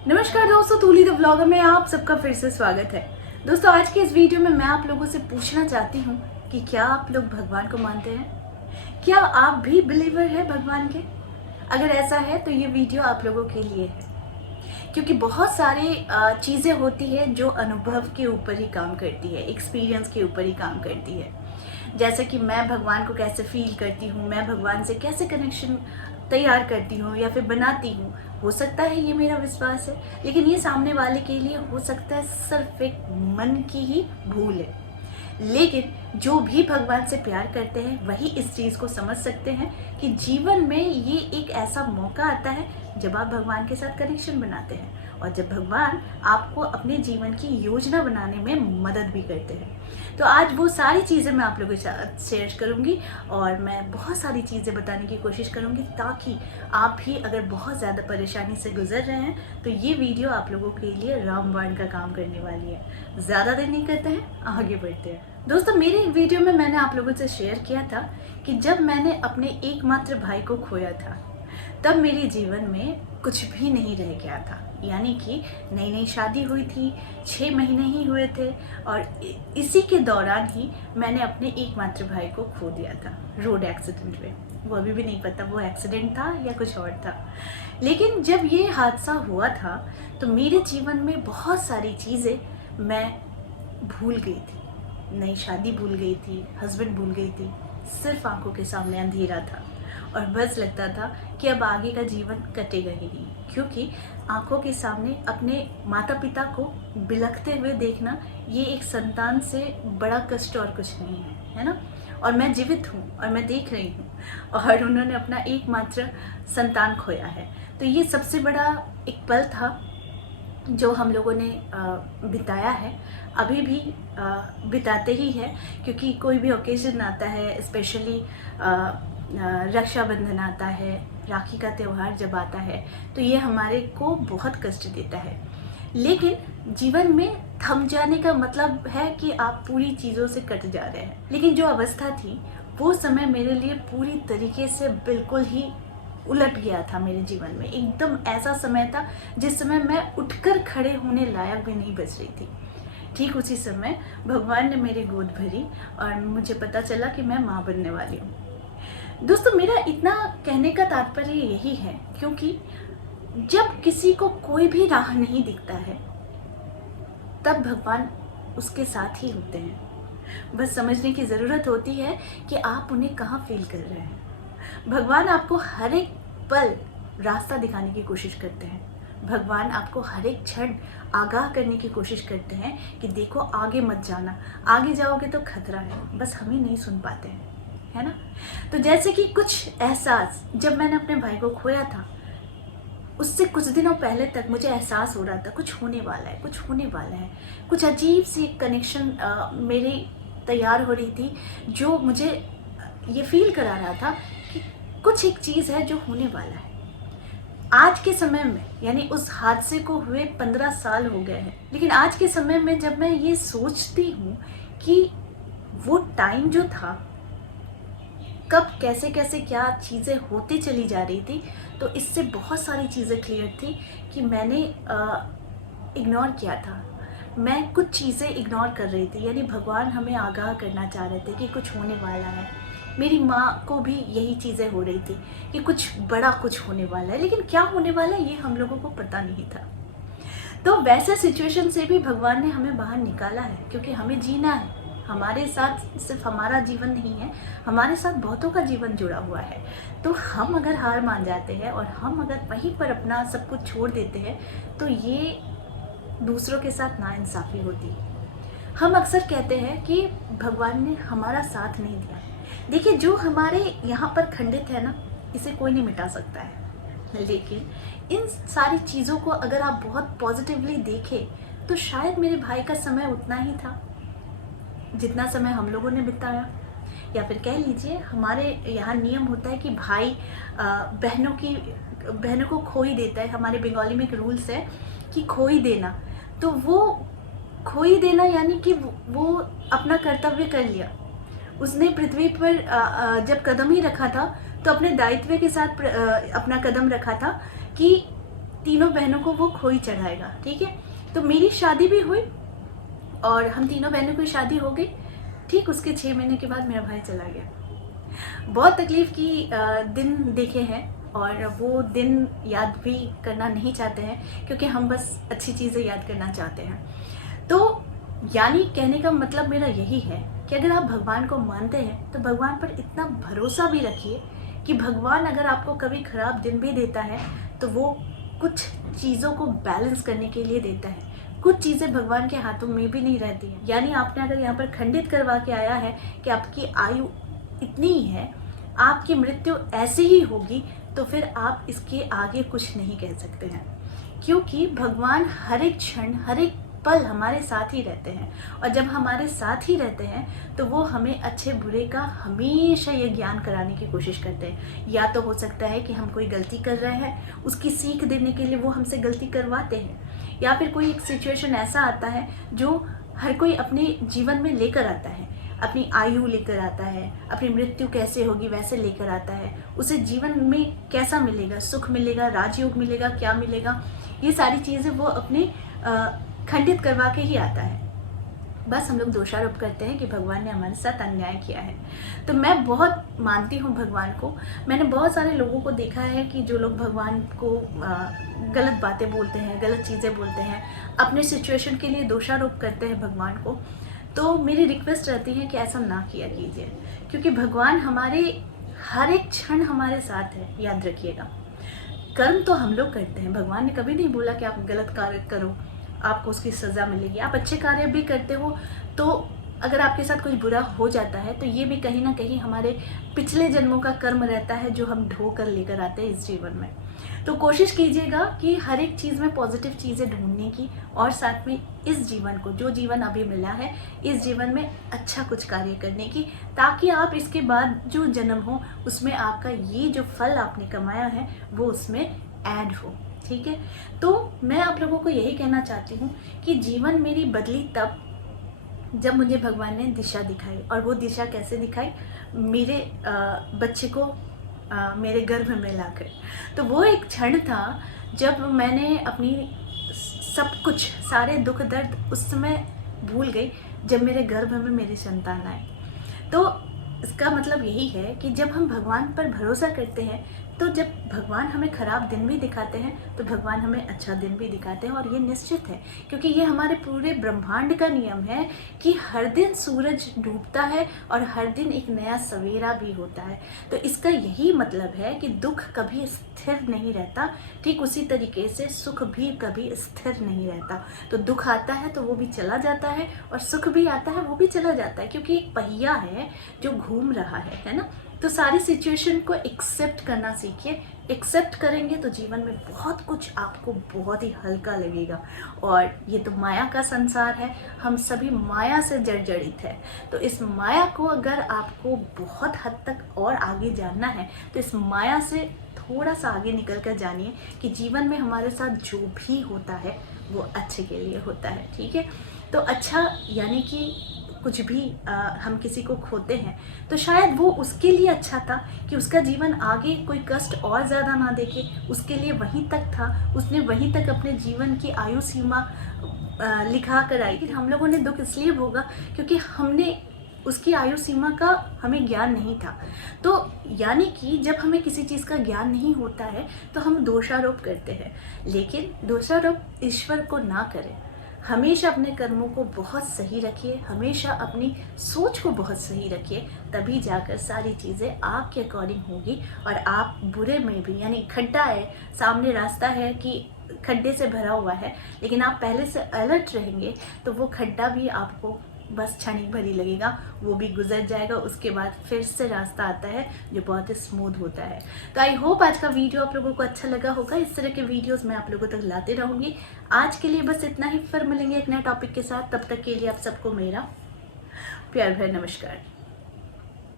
नमस्कार दोस्तों, तूली the vlogger में आप सबका फिर से स्वागत है। दोस्तों, आज के इस वीडियो में मैं आप लोगों से पूछना चाहती हूँ कि क्या आप लोग भगवान को मानते हैं? क्या आप भी बिलीवर हैं भगवान के? अगर ऐसा है तो ये वीडियो आप लोगों के लिए है, क्योंकि बहुत सारे चीज़ें होती है जो अनुभव के ऊपर ही काम करती है, एक्सपीरियंस के ऊपर ही काम करती है। जैसे कि मैं भगवान को कैसे फील करती हूँ, मैं भगवान से कैसे कनेक्शन तैयार करती हूँ या फिर बनाती हूँ। हो सकता है ये मेरा विश्वास है, लेकिन ये सामने वाले के लिए हो सकता है सिर्फ एक मन की ही भूल है। लेकिन जो भी भगवान से प्यार करते हैं वही इस चीज़ को समझ सकते हैं कि जीवन में ये एक ऐसा मौका आता है जब आप भगवान के साथ कनेक्शन बनाते हैं और जब भगवान आपको अपने जीवन की योजना बनाने में मदद भी करते हैं। तो आज वो सारी चीज़ें मैं आप लोगों के साथ शेयर करूंगी और मैं बहुत सारी चीज़ें बताने की कोशिश करूंगी ताकि आप भी अगर बहुत ज़्यादा परेशानी से गुजर रहे हैं तो ये वीडियो आप लोगों के लिए रामबाण का काम करने वाली है। ज़्यादा देर नहीं करते हैं, आगे बढ़ते हैं। दोस्तों, मेरे वीडियो में मैंने आप लोगों से शेयर किया था कि जब मैंने अपने एकमात्र भाई को खोया था तब मेरे जीवन में कुछ भी नहीं रह गया था। यानी कि नई नई शादी हुई थी, 6 महीने ही हुए थे और इसी के दौरान ही मैंने अपने एकमात्र भाई को खो दिया था रोड एक्सीडेंट में। वो अभी भी नहीं पता वो एक्सीडेंट था या कुछ और था। लेकिन जब ये हादसा हुआ था तो मेरे जीवन में बहुत सारी चीज़ें मैं भूल गई थी। नई शादी भूल गई थी, हस्बैंड भूल गई थी, सिर्फ आंखों के सामने अंधेरा था और बस लगता था कि अब आगे का जीवन कटेगा ही नहीं, क्योंकि आंखों के सामने अपने माता पिता को बिलखते हुए देखना ये एक संतान से बड़ा कष्ट और कुछ नहीं है ना। और मैं जीवित हूँ और मैं देख रही हूँ और उन्होंने अपना एकमात्र संतान खोया है। तो ये सबसे बड़ा एक पल था जो हम लोगों ने बिताया है, अभी भी बिताते ही है, क्योंकि कोई भी ओकेजन आता है, स्पेशली रक्षाबंधन आता है, राखी का त्यौहार जब आता है तो ये हमारे को बहुत कष्ट देता है। लेकिन जीवन में थम जाने का मतलब है कि आप पूरी चीज़ों से कट जा रहे हैं। लेकिन जो अवस्था थी वो समय मेरे लिए पूरी तरीके से बिल्कुल ही उलट गया था। मेरे जीवन में एकदम ऐसा समय था जिस समय मैं उठकर खड़े होने लायक भी नहीं बच रही थी। ठीक उसी समय भगवान ने मेरी गोद भरी और मुझे पता चला कि मैं माँ बनने वाली हूँ। दोस्तों, मेरा इतना कहने का तात्पर्य यही है क्योंकि जब किसी को कोई भी राह नहीं दिखता है तब भगवान उसके साथ ही होते हैं। बस समझने की ज़रूरत होती है कि आप उन्हें कहाँ फील कर रहे हैं। भगवान आपको हर एक पल रास्ता दिखाने की कोशिश करते हैं। भगवान आपको हर एक क्षण आगाह करने की कोशिश करते हैं कि देखो आगे मत जाना, आगे जाओगे तो खतरा है। बस हम ही नहीं सुन पाते हैं, है ना। तो जैसे कि कुछ एहसास जब मैंने अपने भाई को खोया था उससे कुछ दिनों पहले तक मुझे एहसास हो रहा था कुछ होने वाला है, कुछ होने वाला है। कुछ अजीब सी कनेक्शन मेरी तैयार हो रही थी जो मुझे ये फील करा रहा था कि कुछ एक चीज़ है जो होने वाला है। आज के समय में, यानी उस हादसे को हुए 15 साल हो गए हैं, लेकिन आज के समय में जब मैं ये सोचती हूँ कि वो टाइम जो था, कब कैसे कैसे क्या चीज़ें होती चली जा रही थी, तो इससे बहुत सारी चीज़ें क्लियर थी कि मैंने इग्नोर किया था। मैं कुछ चीज़ें इग्नोर कर रही थी, यानी भगवान हमें आगाह करना चाह रहे थे कि कुछ होने वाला है। मेरी माँ को भी यही चीज़ें हो रही थी कि कुछ बड़ा कुछ होने वाला है, लेकिन क्या होने वाला है ये हम लोगों को पता नहीं था। तो वैसे सिचुएशन से भी भगवान ने हमें बाहर निकाला है, क्योंकि हमें जीना है। हमारे साथ सिर्फ हमारा जीवन नहीं है, हमारे साथ बहुतों का जीवन जुड़ा हुआ है। तो हम अगर हार मान जाते हैं और हम अगर वहीं पर अपना सब कुछ छोड़ देते हैं तो ये दूसरों के साथ नाइंसाफ़ी होती है। हम अक्सर कहते हैं कि भगवान ने हमारा साथ नहीं दिया। देखिए, जो हमारे यहाँ पर खंडित है ना, इसे कोई नहीं मिटा सकता है। लेकिन इन सारी चीज़ों को अगर आप बहुत पॉजिटिवली देखें तो शायद मेरे भाई का समय उतना ही था जितना समय हम लोगों ने बिताया। या फिर कह लीजिए, हमारे यहाँ नियम होता है कि भाई बहनों को खोई देता है। हमारे बंगाली में एक रूल्स है कि खोई देना, तो वो खोई देना यानी कि वो अपना कर्तव्य कर लिया। उसने पृथ्वी पर जब कदम ही रखा था तो अपने दायित्व के साथ अपना कदम रखा था कि तीनों बहनों को वो खोई चढ़ाएगा, ठीक है। तो मेरी शादी भी हुई और हम तीनों बहनों की शादी हो गई। ठीक उसके 6 महीने के बाद मेरा भाई चला गया। बहुत तकलीफ़ की दिन देखे हैं और वो दिन याद भी करना नहीं चाहते हैं, क्योंकि हम बस अच्छी चीज़ें याद करना चाहते हैं। तो यानी कहने का मतलब मेरा यही है कि अगर आप भगवान को मानते हैं तो भगवान पर इतना भरोसा भी रखिए कि भगवान अगर आपको कभी ख़राब दिन भी देता है तो वो कुछ चीज़ों को बैलेंस करने के लिए देता है। कुछ चीज़ें भगवान के हाथों में भी नहीं रहती हैं। यानी आपने अगर यहाँ पर खंडित करवा के आया है कि आपकी आयु इतनी ही है, आपकी मृत्यु ऐसी ही होगी, तो फिर आप इसके आगे कुछ नहीं कह सकते हैं, क्योंकि भगवान हर एक क्षण हर एक पल हमारे साथ ही रहते हैं। और जब हमारे साथ ही रहते हैं तो वो हमें अच्छे बुरे का हमेशा ये ज्ञान कराने की कोशिश करते हैं। या तो हो सकता है कि हम कोई गलती कर रहे हैं, उसकी सीख देने के लिए वो हमसे गलती करवाते हैं, या फिर कोई एक सिचुएशन ऐसा आता है जो हर कोई अपने जीवन में लेकर आता है, अपनी आयु लेकर आता है, अपनी मृत्यु कैसे होगी वैसे लेकर आता है, उसे जीवन में कैसा मिलेगा, सुख मिलेगा, राजयोग मिलेगा, क्या मिलेगा, ये सारी चीज़ें वो अपने खंडित करवा के ही आता है। बस हम लोग दोषारोप करते हैं कि भगवान ने हमारे साथ अन्याय किया है। तो मैं बहुत मानती हूँ भगवान को। मैंने बहुत सारे लोगों को देखा है कि जो लोग भगवान को गलत बातें बोलते हैं, गलत चीज़ें बोलते हैं, अपने सिचुएशन के लिए दोषारोप करते हैं भगवान को। तो मेरी रिक्वेस्ट रहती है कि ऐसा ना किया कीजिए, क्योंकि भगवान हमारे हर एक क्षण हमारे साथ है। याद रखिएगा, कर्म तो हम लोग करते हैं। भगवान ने कभी नहीं बोला कि आप गलत कार्य करो, आपको उसकी सज़ा मिलेगी। आप अच्छे कार्य भी करते हो तो अगर आपके साथ कुछ बुरा हो जाता है तो ये भी कहीं ना कहीं हमारे पिछले जन्मों का कर्म रहता है जो हम ढो कर लेकर आते हैं इस जीवन में। तो कोशिश कीजिएगा कि हर एक चीज़ में पॉजिटिव चीज़ें ढूंढने की, और साथ में इस जीवन को, जो जीवन अभी मिला है, इस जीवन में अच्छा कुछ कार्य करने की, ताकि आप इसके बाद जो जन्म हो उसमें आपका ये जो फल आपने कमाया है वो उसमें ऐड हो। ठीक है, तो मैं आप लोगों को यही कहना चाहती हूँ कि जीवन मेरी बदली तब जब मुझे भगवान ने दिशा दिखाई। और वो दिशा कैसे दिखाई? मेरे बच्चे को मेरे गर्भ में लाकर। तो वो एक क्षण था जब मैंने अपनी सब कुछ, सारे दुख दर्द उस समय भूल गई जब मेरे गर्भ में मेरी संतान आए। तो इसका मतलब यही है कि जब हम भगवान पर भरोसा करते हैं, तो जब भगवान हमें ख़राब दिन भी दिखाते हैं तो भगवान हमें अच्छा दिन भी दिखाते हैं। और ये निश्चित है, क्योंकि ये हमारे पूरे ब्रह्मांड का नियम है कि हर दिन सूरज डूबता है और हर दिन एक नया सवेरा भी होता है। तो इसका यही मतलब है कि दुख कभी स्थिर नहीं रहता, ठीक उसी तरीके से सुख भी कभी स्थिर नहीं रहता। तो दुख आता है तो वो भी चला जाता है, और सुख भी आता है वो भी चला जाता है, क्योंकि एक पहिया है जो घूम रहा है ना। तो सारी सिचुएशन को एक्सेप्ट करना सीखिए। एक्सेप्ट करेंगे तो जीवन में बहुत कुछ आपको बहुत ही हल्का लगेगा। और ये तो माया का संसार है, हम सभी माया से जर्जरित है। तो इस माया को अगर आपको बहुत हद तक और आगे जानना है तो इस माया से थोड़ा सा आगे निकल कर जानिए कि जीवन में हमारे साथ जो भी होता है वो अच्छे के लिए होता है। ठीक है, तो अच्छा यानी कि कुछ भी हम किसी को खोते हैं तो शायद वो उसके लिए अच्छा था कि उसका जीवन आगे कोई कष्ट और ज़्यादा ना देखे, उसके लिए वहीं तक था, उसने वहीं तक अपने जीवन की आयु सीमा लिखा कर आई। हम लोगों ने दुख इसलिए भोगा क्योंकि हमने उसकी आयु सीमा का हमें ज्ञान नहीं था। तो यानी कि जब हमें किसी चीज़ का ज्ञान नहीं होता है तो हम दोषारोप करते हैं, लेकिन दोषारोप ईश्वर को ना करें। हमेशा अपने कर्मों को बहुत सही रखिए, हमेशा अपनी सोच को बहुत सही रखिए, तभी जाकर सारी चीज़ें आपके अकॉर्डिंग होगी। और आप बुरे में भी, यानी खड्डा है सामने, रास्ता है कि खड्डे से भरा हुआ है, लेकिन आप पहले से अलर्ट रहेंगे तो वो खड्डा भी आपको बस क्षणिक भरी लगेगा, वो भी गुजर जाएगा। उसके बाद फिर से रास्ता आता है जो बहुत ही स्मूथ होता है। तो आई होप आज का वीडियो आप लोगों को अच्छा लगा होगा। इस तरह के वीडियोस मैं आप लोगों तक लाते रहूँगी। आज के लिए बस इतना ही, फिर मिलेंगे एक नए टॉपिक के साथ। तब तक के लिए आप सबको मेरा प्यार भरा नमस्कार।